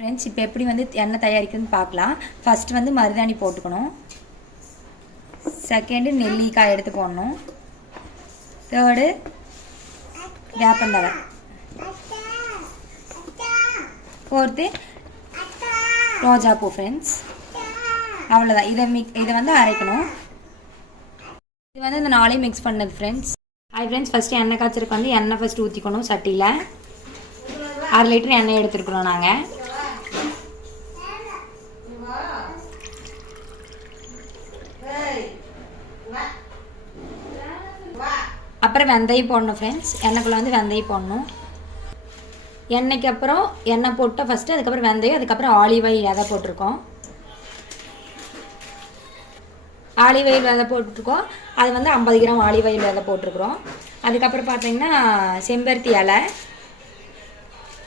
Friends இப்போ எப்படி வந்து எண்ணெய் தயாரிக்கிறதுன்னு பார்க்கலாம். ஃபஸ்ட்டு வந்து மருதாணி போட்டுக்கணும். செகண்டு நெல்லிக்காய் எடுத்து போடணும். தேர்டு வேப்பந்தழை. ஃபோர்த்து ரோஜாப்பூ. ஃப்ரெண்ட்ஸ் அவ்வளோதான். இதை வந்து அரைக்கணும். இது வந்து இந்த நாளையும் மிக்ஸ் பண்ணது. ஃப்ரெண்ட்ஸ் ஃப்ரெண்ட்ஸ் ஃபஸ்ட்டு எண்ணெய் காய்ச்சலுக்கு வந்து எண்ணெய் ஃபஸ்ட்டு ஊற்றிக்கணும். சட்டியில் 1/2 லிட்டர் எண்ணெய் எடுத்துருக்குறோம் நாங்கள். அப்புறம் வெந்தயம் போடணும். ஃப்ரெண்ட்ஸ் எண்ணெய்க்குள்ளே வந்து வெந்தயம் போடணும். எண்ணெய்க்கு அப்புறம் எண்ணெய் போட்டால் ஃபஸ்ட்டு, அதுக்கப்புறம் வெந்தயம், அதுக்கப்புறம் ஆலிவ் ஆயில் விதை போட்டிருக்கோம். ஆலிவ் ஆயில் விதை போட்டிருக்கோம். அது வந்து 50 கிராம் ஆலிவ் ஆயில் விதை போட்டிருக்குறோம். அதுக்கப்புறம் பார்த்தீங்கன்னா செம்பருத்தி இலை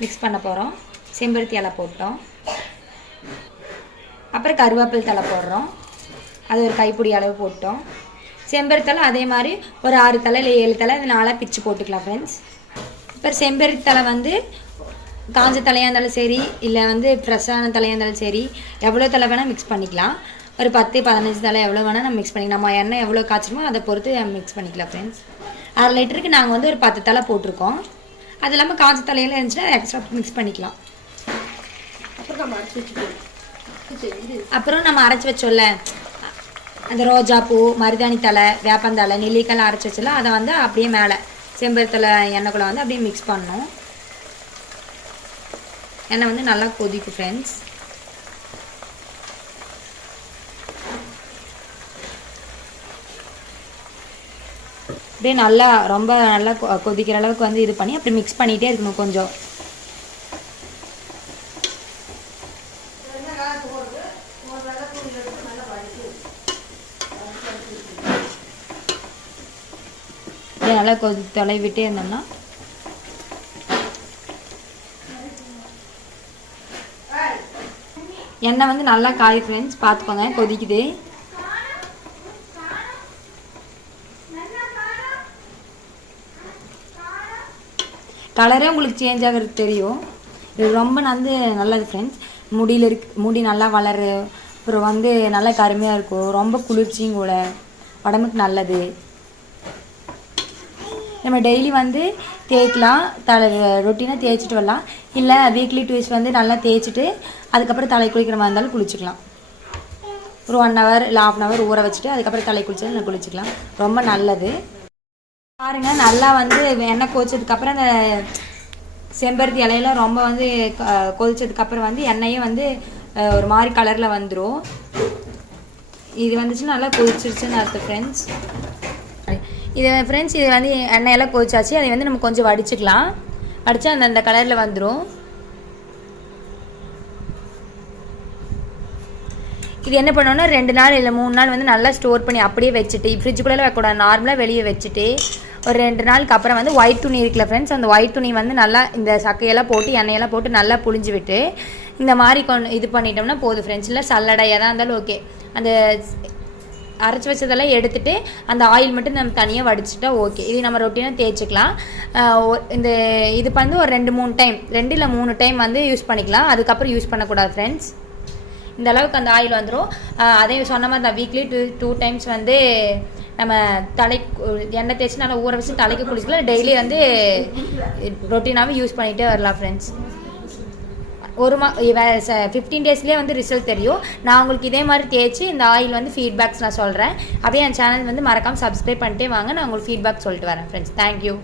மிக்ஸ் பண்ண போகிறோம். செம்பருத்தி இலை போட்டோம். அப்புறம் கருவேப்பிலை தழை போடுறோம். அது ஒரு கைப்பிடி அளவு போட்டோம். செம்பருத்தலை அதே மாதிரி ஒரு 6 தலை இல்லை 7 தலை இது 4 பிச்சு போட்டுக்கலாம். ஃப்ரெண்ட்ஸ் இப்போ செம்பருத்தி தலை வந்து காஞ்ச தலையாக இருந்தாலும் சரி, இல்லை வந்து ஃப்ரெஷ்ஷான தலையாக இருந்தாலும் சரி, எவ்வளோ தலை வேணால் மிக்ஸ் பண்ணிக்கலாம். ஒரு 10-15 தலை எவ்வளோ வேணால் நம்ம மிக்ஸ் பண்ணிக்கலாம். நம்ம எண்ணெய் எவ்வளோ காய்ச்சணுமோ அதை பொறுத்து மிக்ஸ் பண்ணிக்கலாம். ஃப்ரெண்ட்ஸ் 1/2 லிட்டருக்கு நாங்கள் வந்து ஒரு 10 தலை போட்டிருக்கோம். அது இல்லாமல் காஞ்ச தலையில் இருந்துச்சுன்னா எக்ஸ்ட்ரா மிக்ஸ் பண்ணிக்கலாம். அப்புறம் நம்ம அரைச்சி வச்சோம்ல அந்த ரோஜாப்பூ, மருதாணி தலை, வேப்பந்தலை, நெல்லிக்காய் அரைச்சி வச்சல அதை வந்து அப்படியே மேலே செம்பருத்தலை எண்ணெய்க்குள்ளே வந்து அப்படியே மிக்ஸ் பண்ணணும். எண்ணெய் வந்து நல்லா கொதிக்கும். ஃப்ரெண்ட்ஸ் அப்படியே நல்லா ரொம்ப நல்லா கொதிக்கிற அளவுக்கு வந்து இது பண்ணி அப்படி மிக்ஸ் பண்ணிகிட்டே இருக்கணும். கொஞ்சம் நல்லா தொலைவிட்டே இருந்தோம்னா எண்ணெய் வந்து நல்லா காய். ஃப்ரெண்ட்ஸ் பார்த்துக்கோங்க, கொதிக்குது. கலரே உங்களுக்கு சேஞ்ச் ஆகிறது தெரியும். இது ரொம்ப வந்து நல்லது. ஃப்ரெண்ட்ஸ் முடி நல்லா வளரு. அப்புறம் வந்து நல்லா கருமையாக இருக்கும். ரொம்ப குளிர்ச்சியும் கூட, உடம்புக்கு நல்லது. நம்ம டெய்லி வந்து தேய்க்கலாம். ரொட்டீனாக தேய்ச்சிட்டு வரலாம். இல்லை வீக்லி 2 வந்து நல்லா தேய்ச்சிட்டு அதுக்கப்புறம் தலை குளிக்கிற மாதிரி இருந்தாலும் குளிச்சுக்கலாம். ஒரு 1 ஹவர் இல்லை 1/2 ஹவர் ஊற வச்சுட்டு அதுக்கப்புறம் தலை குளிச்சாலும் நல்லா குளிச்சுக்கலாம். ரொம்ப நல்லது. பாருங்கள், நல்லா வந்து எண்ணெய் கொதிச்சதுக்கப்புறம் அந்த செம்பருத்தி இலையெல்லாம் ரொம்ப வந்து கொதிச்சதுக்கப்புறம் வந்து எண்ணெயும் வந்து ஒரு மாதிரி கலரில் வந்துடும். இது வந்துச்சுன்னா நல்லா கொதிச்சிருச்சுன்னு அர்த்தம். ஃப்ரெண்ட்ஸ் இது இது வந்து எண்ணெயெல்லாம் கொதிச்சாச்சு. அதை வந்து நம்ம கொஞ்சம் வடிச்சுக்கலாம். வடித்து அந்த கலரில் வந்துடும். இது என்ன பண்ணோன்னா 2 நாள் இல்லை 3 நாள் வந்து நல்லா ஸ்டோர் பண்ணி அப்படியே வச்சுட்டு, ஃப்ரிட்ஜுக்குள்ளே வைக்கக்கூடாது, நார்மலாக வெளியே வச்சுட்டு ஒரு 2 நாளுக்கு அப்புறம் வந்து ஒயிட் துணி இருக்குல்ல ஃப்ரெண்ட்ஸ், அந்த ஒயிட் துணி வந்து நல்லா இந்த சக்கையெல்லாம் போட்டு எண்ணெயெல்லாம் போட்டு நல்லா புழிஞ்சு விட்டு இந்த மாதிரி இது பண்ணிட்டோம்னா போதும். ஃப்ரெண்ட்ஸ் இல்லை சல்லடை எதாக இருந்தாலும் ஓகே. அந்த அரைச்சி வச்சதெல்லாம் எடுத்துகிட்டு அந்த ஆயில் மட்டும் நம்ம தனியாக வடிச்சிட்டா ஓகே. இது நம்ம ரொட்டீனாக தேய்ச்சிக்கலாம். இந்த இது வந்து ஒரு 2-3 டைம் 2 இல்லை 3 டைம் வந்து யூஸ் பண்ணிக்கலாம். அதுக்கப்புறம் யூஸ் பண்ணக்கூடாது. ஃப்ரெண்ட்ஸ் இந்த அளவுக்கு அந்த ஆயில் வந்துடும். அதே சொன்ன மாதிரி தான் வீக்லி 2 டைம்ஸ் வந்து நம்ம எண்ணெய் தேய்ச்சி நல்லா ஊற வச்சு தலைக்கு குளிக்கலாம். டெய்லி வந்து ரொட்டீனாகவே யூஸ் பண்ணிகிட்டே வரலாம். ஃப்ரெண்ட்ஸ் 15 டேஸ்லேயே வந்து ரிசல்ட் தெரியும். நான் உங்களுக்கு இதே மாதிரி தேய்ச்சி இந்த ஆயில் வந்து ஃபீட்பேக்ஸ் நான் சொல்கிறேன். அப்படியே என் சேனல் வந்து மறக்காமல் சப்ஸ்கிரைப் பண்ணிட்டே வாங்க. நான் உங்களுக்கு ஃபீட்பேக் சொல்லிட்டு வரேன். Friends thank you.